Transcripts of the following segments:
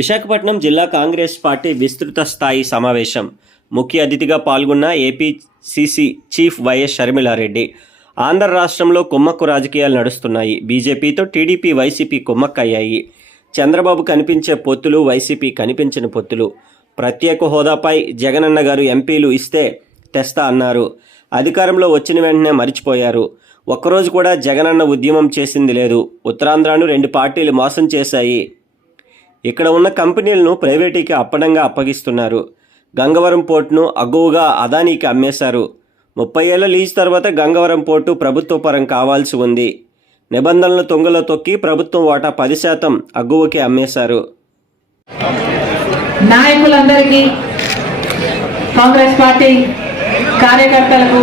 విశాఖపట్నం జిల్లా కాంగ్రెస్ పార్టీ విస్తృత స్థాయి సమావేశం. ముఖ్య అతిథిగా పాల్గొన్న APCC chief YS Sharmila Reddy. Andhra రాష్ట్రంలో కుమ్మక్కు రాజకీయాలు నడుస్తున్నాయి. బీజేపీతో టీడీపీ, వైసీపీ కుమ్మక్కయ్యాయి. చంద్రబాబు కనిపించే పొత్తులు, వైసీపీ కనిపించిన పొత్తులు. ప్రత్యేక హోదాపై జగనన్న గారు ఎంపీలు ఇస్తే తెస్తా అన్నారు. అధికారంలో వచ్చిన వెంటనే మరిచిపోయారు. ఒక్కరోజు కూడా జగనన్న ఉద్యమం చేసింది లేదు. ఉత్తరాంధ్రను 2 పార్టీలు మోసం చేశాయి. ఇక్కడ ఉన్న కంపెనీలను ప్రైవేటీకి అప్పనంగా అప్పగిస్తున్నారు. గంగవరం పోర్టును అగ్గువగా అదానీకి అమ్మేశారు. 30 ఏళ్ల లీజు తర్వాత గంగవరం పోర్టు ప్రభుత్వ పరం కావాల్సి ఉంది. నిబంధనలు తొంగలో తొక్కి ప్రభుత్వం వాటా 10% అగ్గువకి అమ్మేశారు. నాయకులందరికీ, కాంగ్రెస్ పార్టీ కార్యకర్తలకు,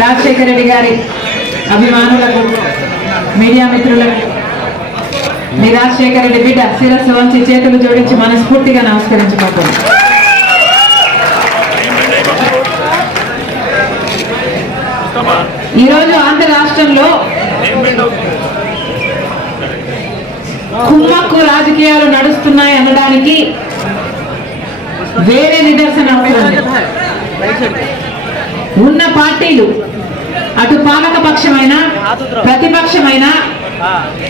రాజశేఖర రెడ్డి గారి అభిమానులకు, మీడియా మిత్రులకు, మీ రాజశేఖర రెడ్డి బిడ్డ శిరస్సు వంచి చేతులు జోడించి మనస్ఫూర్తిగా నమస్కరించుకుంటాం. ఈరోజు ఆంధ్ర రాష్ట్రంలో కుమ్మక్కు రాజకీయాలు నడుస్తున్నాయి అనడానికి వేరే నిదర్శన అవసరం లేదు. ఉన్న పార్టీలు, అటు పాలక పక్షమైన ప్రతిపక్షమైన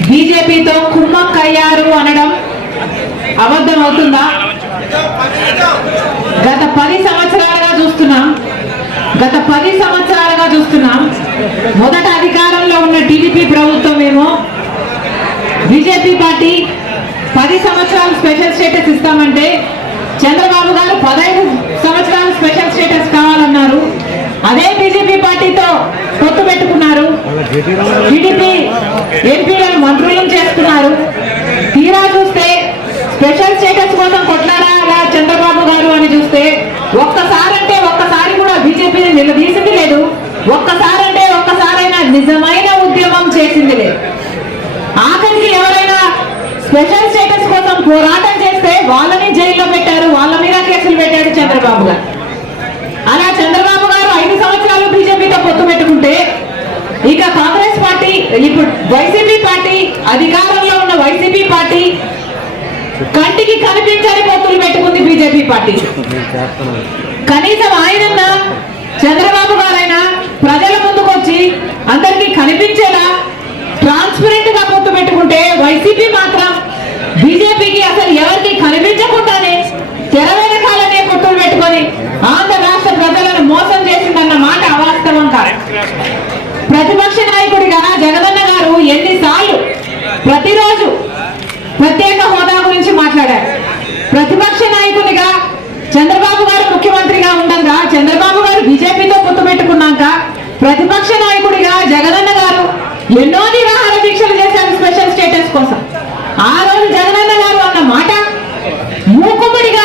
బీజేపీతో కుమ్మక్కయ్యారు అనడం అబద్ధం అవుతుందా? గత 10 సంవత్సరాలుగా చూస్తున్నాం. మొదట అధికారంలో ఉన్న టీడీపీ ప్రభుత్వం ఏమో బీజేపీ పార్టీ 10 సంవత్సరాలు స్పెషల్ స్టేటస్ ఇస్తామంటే చంద్రబాబు గారు 15 సంవత్సరాలు స్పెషల్ స్టేటస్ కావాలన్నారు. అదే బీజేపీ పార్టీతో పొత్తు పెట్టుకున్నారు. టీడీపీ ఎంపీలను మంత్రులను చేసుకున్నారు. తీరా చూస్తే స్పెషల్ స్టేటస్ కోసం కొట్లాడారా చంద్రబాబు గారు అని చూస్తే ఒక్కసారి కూడా బీజేపీని నిలదీసింది లేదు. ఒక్కసారైనా నిజమైన ఉద్యమం చేసింది లేదు. ఆఖరికి ఎవరైనా స్పెషల్ స్టేటస్ కోసం పోరాటం చేస్తే వాళ్ళని జైల్లో పెట్టారు, వాళ్ళ మీద కేసులు పెట్టాడు చంద్రబాబు గారు. అలా చంద్రబాబు గారు 5 సంవత్సరాలు బీజేపీతో పొత్తు పెట్టుకుంటే, ఇక కాంగ్రెస్ పార్టీ, ఇప్పుడు వైసీపీ పార్టీ, అధికారంలో ఉన్న వైసీపీ పార్టీ కంటికి కనిపించని పొత్తులు పెట్టుకుంది బీజేపీ పార్టీ. కనీసం ఆయనన్నా, చంద్రబాబు గారైనా ప్రజల ముందుకు వచ్చి అందరికీ కనిపించేలా ట్రాన్స్పరెంట్ గా పొత్తు పెట్టుకుంటే, వైసీపీ మాత్రం బీజేపీకి అసలు ఎవరికి కనిపించకుండానే తెర వెనకాలనే పొత్తులు పెట్టుకొని ఆంధ్ర రాష్ట్ర ప్రజలను మోసం చేసిందన్న మాట అవాస్తవం కాదు. ప్రతిపక్ష నాయకుడిగా జగనన్న గారు ఎన్నిసార్లు ప్రతిరోజు ప్రత్యేక హోదా గురించి మాట్లాడారు. ప్రతిపక్ష నాయకునిగా చంద్రబాబు గారు ముఖ్యమంత్రిగా ఉండగా, చంద్రబాబు గారు బీజేపీతో పొత్తు పెట్టుకున్నాక ప్రతిపక్ష నాయకుడిగా జగనన్న గారు ఎన్నో నిరాహార దీక్షలు చేశారు స్పెషల్ స్టేటస్ కోసం. ఆ రోజు జగనన్న గారు అన్న మాట మూకుమ్మడిగా